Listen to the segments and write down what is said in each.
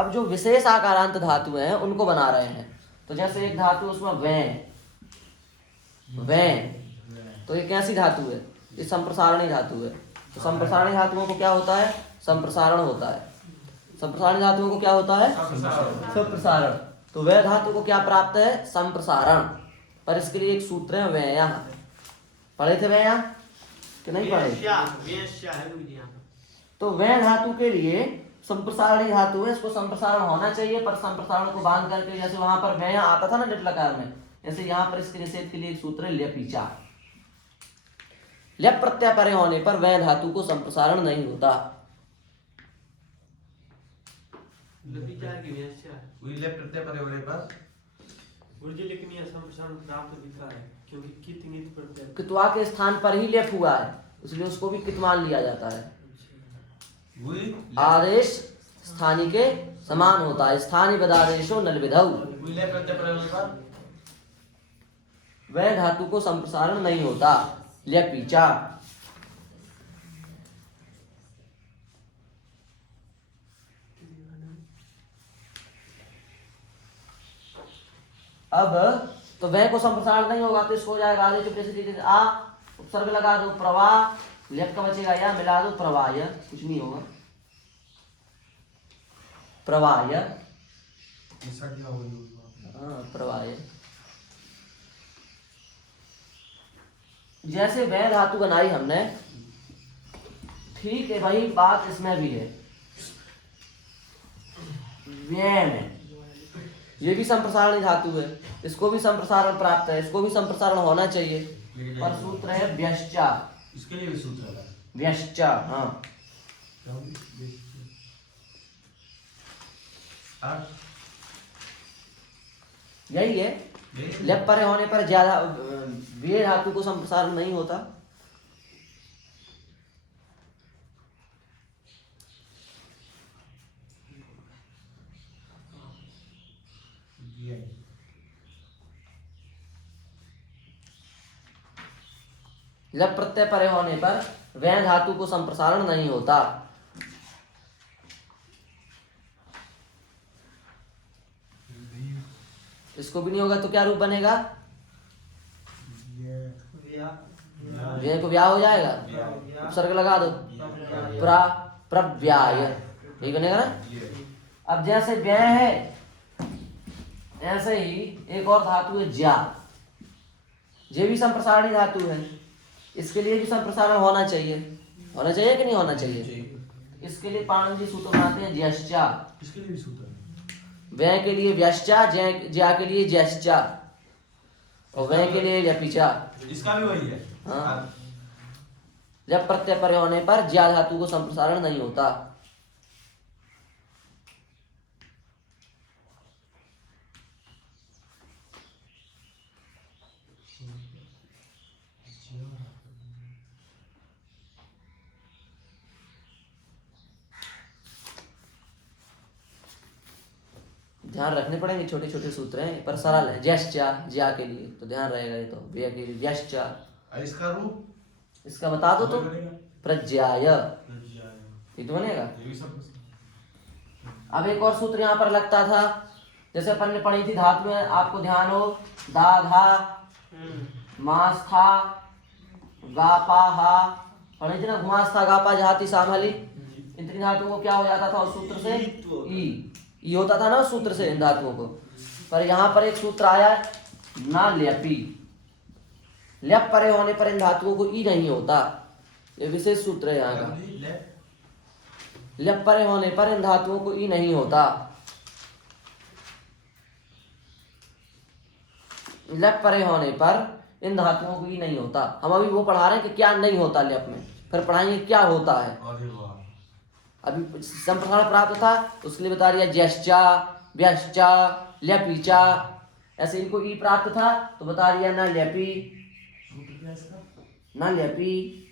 अब जो विशेष आकारांत धातु हैं उनको बना रहे हैं। तो जैसे एक धातु उसमें वैं, तो ये कैसी धातु है? ये संप्रसारणी धातु है। तो संप्रसारणी धातुओं को क्या होता है? संप्रसारण होता है। संप्रसारणी धातुओं को क्या होता है? संप्रसारण। तो वह धातु को क्या प्राप्त है? संप्रसारण। पर इसके लिए एक सूत्र है व्यय। पढ़े थे व्यय कि नहीं पढ़े? तो वह धातु के लिए संप्रसारणी धातु है, इसको संप्रसारण होना चाहिए, पर संप्रसारण को बांध करके जैसे वहां पर व्यय आता था ना लिट लकार में, जैसे यहाँ पर इसके निषेध के लिए एक सूत्र है ल्यपीचा। ल्यप प्रत्यय परे होने पर वह धातु को संप्रसारण नहीं होता। प्रत्यय परे होने पर लेकिन यह संप्रसारण प्राप्त दिखा है क्योंकि कित नित प्रत्यय कित्वा के स्थान पर ही लेप हुआ है, इसलिए उसको भी कित मान लिया जाता है। आदेश स्थानीय के समान होता है। स्थानीय पदादेशो नल विधौ। वह धातु को संप्रसारण नहीं होता। ल्यपीचा। अब तो वह को संप्रसारण नहीं होगा तो इसको हो जाएगा आदेश जैसे आ उपसर्ग लगा दो प्रवाह, लेप का बचेगा या मिला दो प्रवाह, कुछ नहीं होगा प्रवाह। प्रवाह। जैसे वह धातु बनाई हमने, ठीक है वही बात इसमें भी है। व्यय में ये भी संप्रसारण धातु है, इसको भी संप्रसारण प्राप्त है, इसको भी संप्रसारण होना चाहिए, पर सूत्र है व्यश्चा। इसके लिए भी सूत्र है व्यश्चा। हाँ यही है। लेप परे होने पर ज्यादा व्यय धातु को संप्रसारण नहीं होता। लप प्रत्यय परे होने पर वह धातु को संप्रसारण नहीं होता। इसको भी नहीं होगा तो क्या रूप बनेगा? व्यय को व्या हो जाएगा, उपसर्ग लगा दो प्रव्याय, यही बनेगा ना। अब जैसे व्यय है ऐसे ही एक और धातु है ज्या। ये भी संप्रसारणी धातु है, इसके लिए भी संप्रसारण होना चाहिए। होना चाहिए कि नहीं होना चाहिए? इसके लिए पाणिनि जी सूत्र बनाते हैं ज्यश्चा। इसके लिए भी सूत्र है। व्यय के लिए व्यश्चा, ज्या के लिए ज्यश्चा, और व्यय के लिए ल्यपीचा। इसका भी वही है। हाँ। जब प्रत्यय परे होने पर ज्या धातु को संप्रसारण नहीं होता। ध्यान रखने पड़ेंगे, छोटे छोटे सूत्र हैं पर सरल है। ज्यश्चा ज्या के लिए तो ध्यान रहेगा, ये तो व्यय के लिए ज्यश्चा। इसका रूप इसका बता दो तो प्रज्याय, ये तो बनेगा। अब एक और सूत्र यहाँ पर लगता था, जैसे अपन ने पढ़ी थी धातु में, आपको ध्यान हो दा धा मास था गापा हा, पढ़ी थी ना घुमास था गापा जहाती सामली। इन तीन धातुओं को क्या हो जाता था उस सूत्र से? ई होता था ना उस सूत्र से इन धातुओं को। पर यहाँ पर एक सूत्र आया ना ल्यपी। ल्यप परे होने पर इन धातुओं को ई नहीं होता, ये विशेष सूत्र है यहाँ का। ल्यप परे होने पर इन धातुओं को ई नहीं होता। ल्यप परे होने पर इन धातुओं को ई नहीं होता। हम अभी वो पढ़ा रहे हैं कि क्या नहीं होता ल्यप में, फिर पढ़ाएंगे क्या होता है। अभी संप्रसारण प्राप्त था उसके लिए बता दिया ज्यश्चा व्यश्चा ल्यपीचा। ऐसे इनको ई प्राप्त था तो बता दिया ना ल्यपी ना ल्यपी।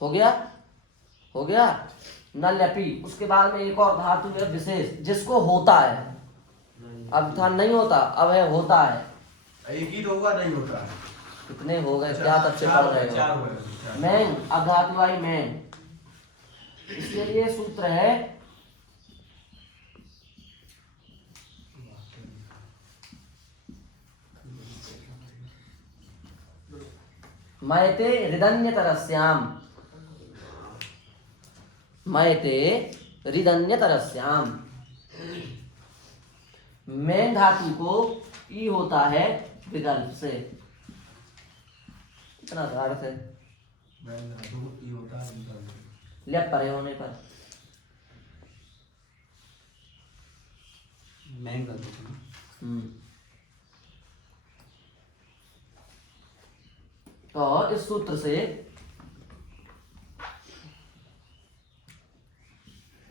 हो गया? हो गया? न ल्यपी। उसके बाद में एक और धातु है विशेष, जिसको होता है। अब था नहीं होता, अब है होता है। एक ही तो होगा, नहीं होता। कितने हो गए क्या तब से पढ़ रहे चार हो? हुए अभी, चार। मैन, अब धातु आई मैन। इसके लिए सूत्र है मयते हृदन्यतरस्याम। मयते हृदन्यतरस्याम। मैन धातु को ई होता है विकल्प से। इतना सा अर्थ है मैन धातु ई होता है विकल्प से। लेप परे होने पर। मैन कर दो। तो इस सूत्र से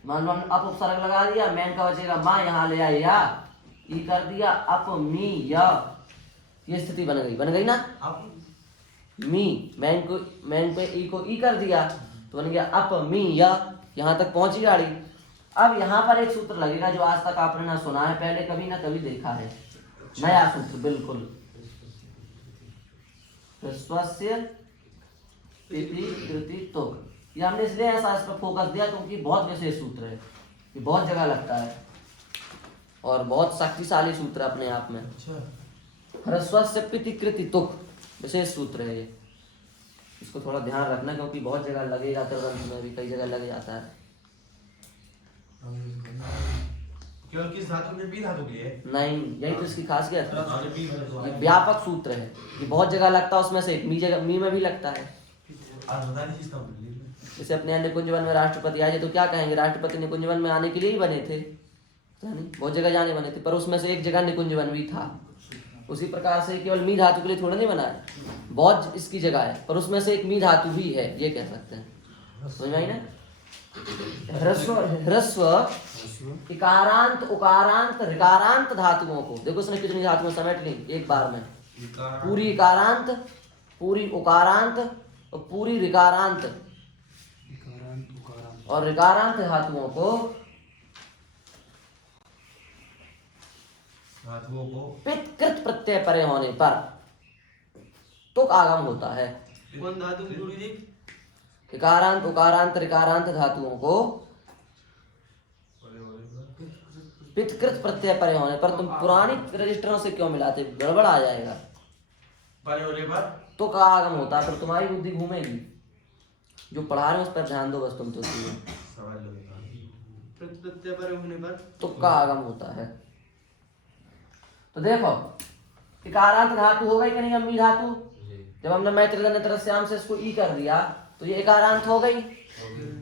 मान लो अप उपसर्ग लगा दिया, मैन का बचेगा माँ, यहाँ ले आया या, ई कर दिया अप मी या, ये स्थिति बन गई ना। अब मी, मैन पे ई को ई कर दिया तो बन गया अप मी या, यहाँ तक पहुंची गाड़ी। अब यहाँ पर एक सूत्र लगेगा जो आज तक आपने ना सुना है, पहले कभी ना कभी देखा है, नया सूत्र बिल्कुल। स्वस्य तिथि कृति तुक। ये हमने इसलिए ऐसा इस पर फोकस दिया क्योंकि बहुत विशेष सूत्र है, ये बहुत जगह लगता है और बहुत शक्तिशाली सूत्र है अपने आप में। अच्छा, ह्रस्वस्य पिति कृति तुक विशेष सूत्र है ये, इसको थोड़ा ध्यान रखना क्योंकि बहुत जगह लगेगा, ग्रंथ में भी कई जगह लग जाता है। केवल किस धातु में? बी धातु के लिए? नहीं, यही तो इसकी खासियत है, और बी धातु ये व्यापक सूत्र है, ये बहुत जगह लगता है, उसमें से एक मी जगह मी में भी लगता है। आज बता नहीं चीज़ था। जैसे अपने निकुंजवन में राष्ट्रपति आए तो क्या कहेंगे, राष्ट्रपति निकुंजवन में आने के लिए ही बने थे, बहुत जगह जाने बने थे, पर उसमें से एक जगह निकुंजवन भी था। उसी प्रकार से केवल मी धातु के लिए थोड़ा नहीं बना है, बहुत इसकी जगह है, पर उसमें से एक मी धातु भी है, ये कह सकते हैं। समझ में आई ना। ह्रस्व इकारांत उकारांत ऋकारांत धातुओं को देखो उसने कितनी धातुएं समेट ली एक बार में। पूरी इकारांत, पूरी उकारांत और पूरी ऋकारांत और ऋकारांत धातुओं को पितकृत प्रत्यय परे होने पर तुक आगम होता है। कौन धातु गुरु जी? इकारांत उकारांत ऋकारांत धातुओं को पितकृत प्रत्यय परे होने पर, तुम पुरानी रजिस्टरों से क्यों मिलाते, गड़बड़ आ जाएगा। परे होने पर तो का आगम होता है, फिर तुम्हारी बुद्धि घूमेगी। जो पढ़ा रहे हो उस पर ध्यान दो बस तुम तो। समझ लो। प्रत्यय पर होने पर तुक का आगम होता है। तो देखो इकारांत धातु हो गई कि नहीं, अम्मी धातु। जब हमने मैत्रिश्याम से इसको ई कर दिया तो ये इकारांत हो गई,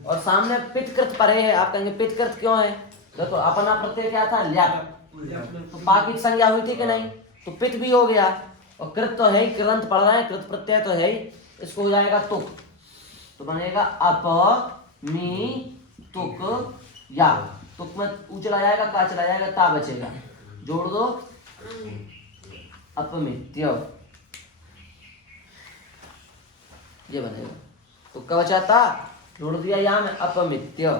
और सामने पितकृत परे है। आप कहेंगे पितकृत क्यों है, देखो अपना प्रत्यय क्या था, ल्याप, तो पा की संज्ञा हुई थी कि नहीं, तो पित भी हो गया, और कृत तो है ही, कृंत पढ़ रहे हैं, कृत प्रत्यय तो है ही, इसको हो जाएगा तुक, तो बनेगा अप मी तुक या। तुक में ऊ चला जाएगा, का चला जाएगा, ता बचेगा, जोड़ दो अपमित्य, ये बनेगा। तो क्या बचा था, जोड़ दिया या में अपमित्य।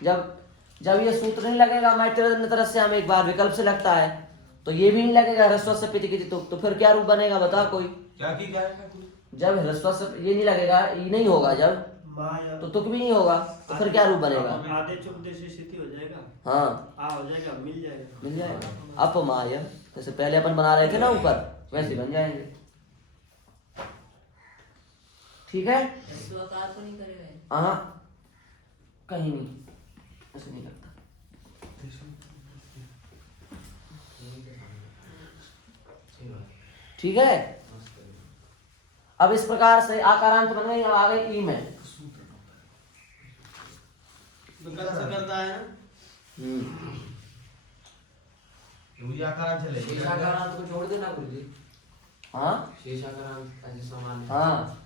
जब ये सूत्र नहीं लगेगा मैत्रिश्याम एक बार विकल्प से लगता है, तो ये भी नहीं लगेगा ह्रस्व से पिति किति तुक, तो फिर क्या रूप बनेगा बता कोई। क्या की क्या है? जब ह्रस्व से ये नहीं लगेगा, ये नहीं होगा जब, तो तुक भी नहीं होगा, तो फिर क्या रूप बनेगा, आधे चुप जैसी स्थिति हो जाएगा। हाँ आ हो जाएगा, मिल जाएगा। अपमाय, जैसे पहले अपन बना रहे थे ना ऊपर, वैसे बन जाएंगे। ठीक है, तो नहीं करेगा। हाँ कहीं नहीं, ऐसे नहीं लगता। ठीक है, अब इस प्रकार से आकारांत बन गई। अब आ गई ई में। कैसे करता है ना, मुझे आकार चले। शेषाकारांत को छोड़ देना गुरु जी। हाँ शेषाकारांत ऐसे समान। हाँ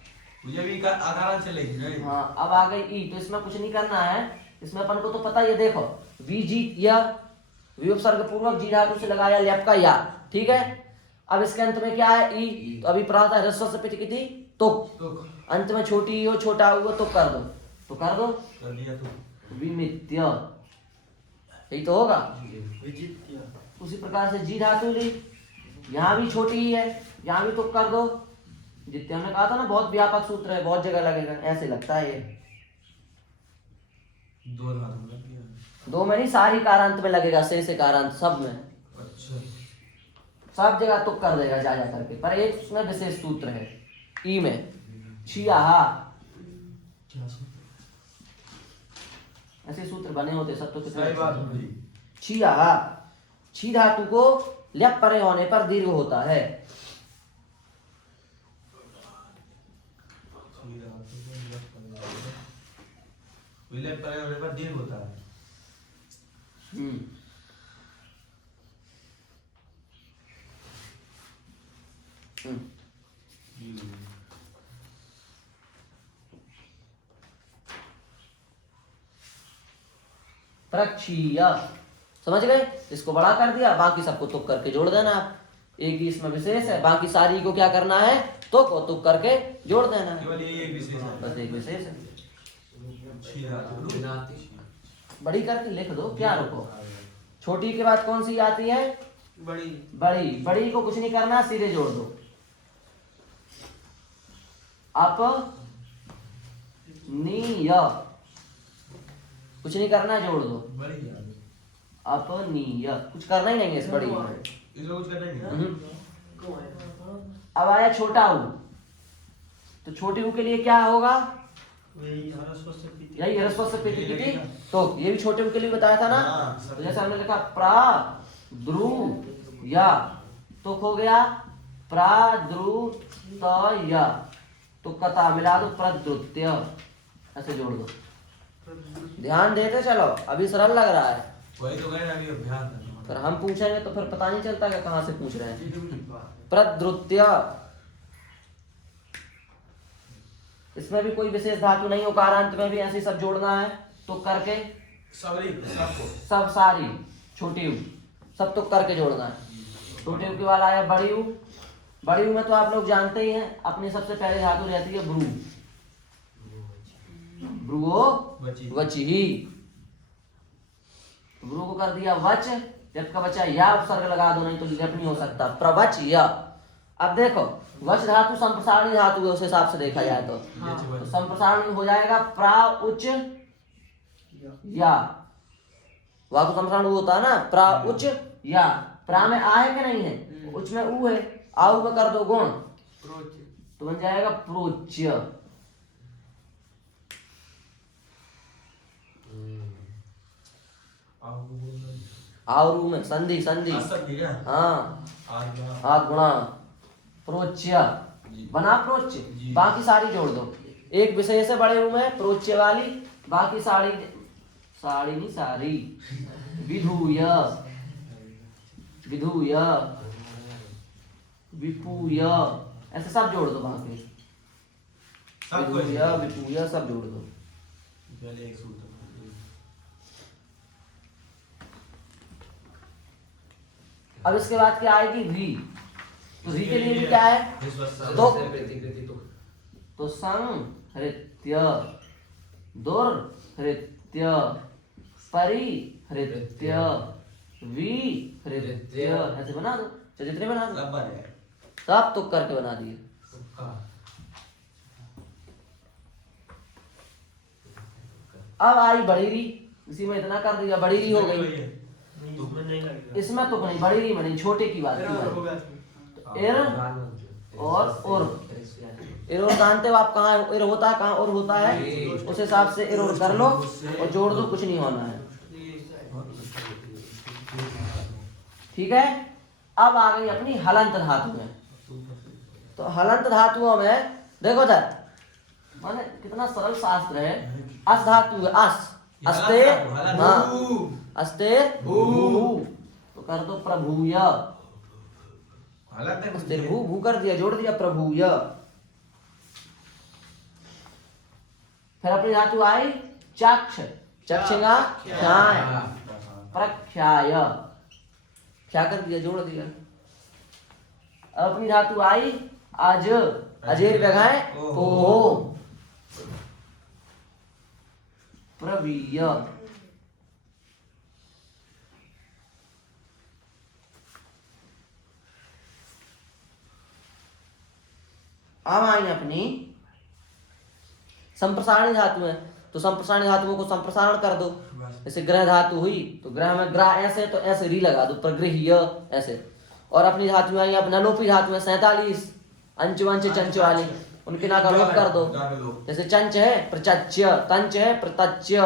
मुझे भी आकार चलेगी नहीं। हाँ, अब आ गई ई, तो इसमें कुछ नहीं करना है, इसमें अपन को तो पता ही है। देखो वी जी या विपसर्ग पूर्वक जी धातु से लगाया लैप का या, ठीक है। अब इसके अंत में क्या है, ई, तो अभी प्रातः ह्रस्व से पिति किति तुक, अंत में छोटी हो छोटा हुआ तो कर दो, तो कर दो कर दिया तो विमित्य, यही तो होगा। विजित्य। उसी प्रकार से जी धातु ली, यहाँ भी छोटी ही है, यहाँ भी तुक कर दो। जितने हमने कहा था ना बहुत व्यापक सूत्र है, बहुत जगह लगेगा, ऐसे लगता है ये। दो धातु लग गया। दो में नहीं, सारी कारांत में लगेगा, से कारांत सब में, अच्छा सब जगह तुक कर देगा जा करके। पर एक उसमें विशेष सूत्र है ई में, छिया, क्या सूत्र? ऐसे सूत्र बने होते सब तो सही बात है जी। छिया, छी धातु को ल्यप परे होने पर दीर्घ होता है। विलय परे होने पर दीर्घ होता है। हम्म, प्रक्षीय, समझ गए? इसको बड़ा कर दिया, बाकी सबको तुक करके जोड़ देना आप। एक ही इसमें विशेष है, बाकी सारी को क्या करना है, तुक और तुक करके जोड़ देना है। केवल ये एक विशेष है। बस एक विशेष है, छी धातु। विनाती। बड़ी करके लिख दो, क्या रुको। छोटी के बाद कौन सी आती है, बड़ी। बड़ी। बड़ी को कुछ नहीं करना, सीधे जोड़ दो। अप नीय, कुछ नहीं करना, जोड़ दो। बड़ी क्या है? अपनीय, कुछ करना ही नहीं है इस बड़ी में। इसमें कुछ करना नहीं है। अब आया छोटा ऊ, तो छोटी ऊ के लिए क्या होगा, वही ह्रस्व से पीति। यही ह्रस्व से पीति पीति। तो ये भी छोटे ऊ के लिए बताया था ना। हाँ, तो जैसे हमने लिखा प्रा द्रु या, तो हो गया प्रा द्रु त या, तो कता मिला दो प्रद्रुत्य, ऐसे जोड़ दो। ध्यान देते चलो, अभी सरल लग रहा है, वही तो कह रहा है कि अभ्यास करना। पर हम पूछेंगे तो फिर पता नहीं चलता कि कहाँ से पूछ रहे हैं। प्रद्रुत्य, इसमें भी कोई विशेष धातु नहीं हो, कारांत में भी ऐसे सब जोड़ना है तो करके, सबरी सबको। सब सारी छोटी ऊ सब तो करके जोड़ना है। छोटे ऊ के बाद आया बड़ी ऊ। बड़ी ऊ में तो आप लोग जानते ही हैं, अपनी सबसे पहले धातु रहती है ब्रू, ब्रुओ बची। वची, ब्रू को कर दिया वच, जब का बचा या उपसर्ग लगा दो, नहीं तो लिप नहीं हो सकता, प्रवच या। अब देखो वच धातु संप्रसारणी धातु है, उस हिसाब से देखा जाए तो संप्रसारण हो जाएगा प्रा उच्च या। वाह को संप्रसारण होता है ना, प्रा उच्च या। प्रा में आ है कि नहीं है, उच्च में ऊ है, आऊ में कर दो गुण, तो बन जाएगा प्रोच्य। आऊ में संधि, संधि, हाँ, हाथ गुणा, प्रोच्य बना, प्रोच्य। जी। बाकी सारी जोड़ दो, एक विशेष है बड़े ऊ में प्रोच्य वाली, बाकी सारी, साड़ी नहीं सारी, विधूय, विधूय, विपूय, ऐसे सब जोड़ दो। बाकी विधूय विपूय सब जोड़ दो। पहले एक सूत्र। अब इसके बाद क्या आएगी री, तो री के लिए भी क्या है, तो प्रतिकृति तो तो संहृत्य, दुर्हृत्य, परिहृत्य, विहृत्य, ऐसे बना दो। तो जितने बना दो लंबा है। सब तुक करके बना दिए। अब आई बड़ी री, इसी में इतना कर दिया, बड़ी री हो गई। नहीं, इसमें नहीं लगेगा। इसमें तुक नहीं, बड़ी री में नहीं, छोटे की बात एरर की होगा बात। इसमें। एर और एरोर जानते हो आप, कहाँ एर होता है, कहाँ और होता है, उस हिसाब से एरोर कर लो और जोड़ दो, कुछ नहीं होना है। ठीक है। अब आ गई अपनी हलंत धातु में। तो हलंत धातुओं में देखो सर, माने कितना सरल शास्त्र है। अस धातु है, अस, अस्ते, हाँ, अस्ते भू, तो कर दो प्रभूय, अस्ते भू, भू कर दिया, जोड़ दिया प्रभूय। फिर अपनी धातु आई चक्ष, चक्षिंगा ख्याय, प्रख्याय, क्या कर दिया, जोड़ दिया। अब अपनी धातु आई अज, अजेर गघाए ओ, प्रवीय। अब आएंगे अपनी संप्रसारणी धातु है, तो संप्रसारणी धातुओं को संप्रसारण कर दो। जैसे ग्रह धातु हुई तो ग्रह में ग्रह ऐसे तो ऐसे री लगा दो, प्रगृह्य ऐसे। और अपनी धातुएं आई अपना लोपी धातु है 47 अंच वंच चंच वाली, उनके ना का लोप कर दो। जैसे चंच है प्रचच्य, तंच है प्रतच्य,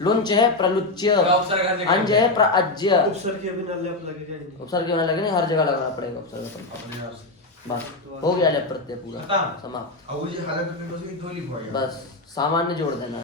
लुंच है प्रलुच्य, अंज है प्रअज्य। उपसर्ग के बिना लेप लगेगा ही नहीं। उपसर्ग होने लगे नहीं, हर जगह लगाना पड़ेगा उपसर्ग अपन। अपने आप से बस हो गया लेप प्रत्यय पूरा खत्म। समाप्त। अब ये हालत में बस ये दो लिखवाएगा। बस सामान्य जोड़ देना।